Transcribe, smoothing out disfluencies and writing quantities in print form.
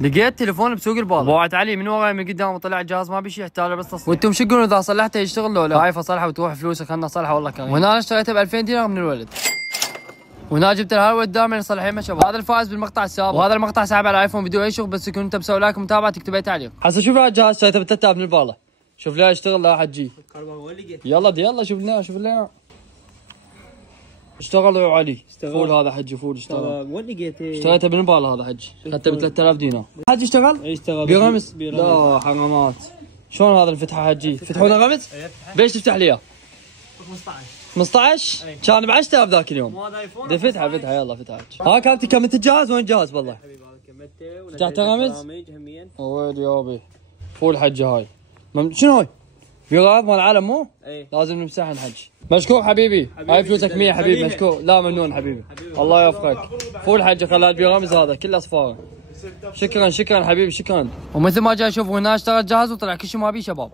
لقيت تليفون بسوق الباطل، بوعت علي من ورا من قدام وطلع الجهاز ما بيشي يحتاج بس تصليح. وانتم شو تقولون اذا صلحته يشتغل لو لا؟ خايف اصلحه وتروح فلوسك، خلنا اصلحه والله كريم. وهنا انا اشتريته ب 2000 دينار من الولد. وهنا جبت الهالولد دائما يصلح يمه شباب. هذا الفائز بالمقطع السابق، وهذا المقطع سحب على الايفون بدون اي شغل، بس يكون انت مسوي لايك ومتابعه تكتب اي تعليق. هسه شوف هذا الجهاز اشتريته ب 3000 من البالة، شوف لا يشتغل لا حجي. يلا شوف لنا اشتغل يا علي. فول هذا حجي، فول اشتغل. وين لقيته؟ اشتريته من البالة هذا حجي، اخذته ب 3000 دينار. حجي اشتغل؟ اي اشتغل بغمز. لا حرامات. شلون هذا الفتحه حجي؟ فتحونا غمز؟ بيش تفتح لي اياه؟ 15 كان ب 10000 ذاك اليوم. دي فتحه يلا فتحه. ها كانت كملت الجهاز؟ وين الجهاز بالله؟ فتحت غمز؟ وين يابي؟ فول حجي هاي. شنو هاي؟ في غاز مال العالم مو؟ اي لازم نمسحها حجي. مشكور حبيبي، هاي فلوسك 100 حبيبي. مشكور. لا ممنون حبيبي، الله يوفقك. فول حجي خلال بغمز هذا كله اصفار. شكرا حبيبي شكرا. ومثل ما جاي شوفوا هنا اشتغل جهاز وطلع كل شيء ما بيه شباب.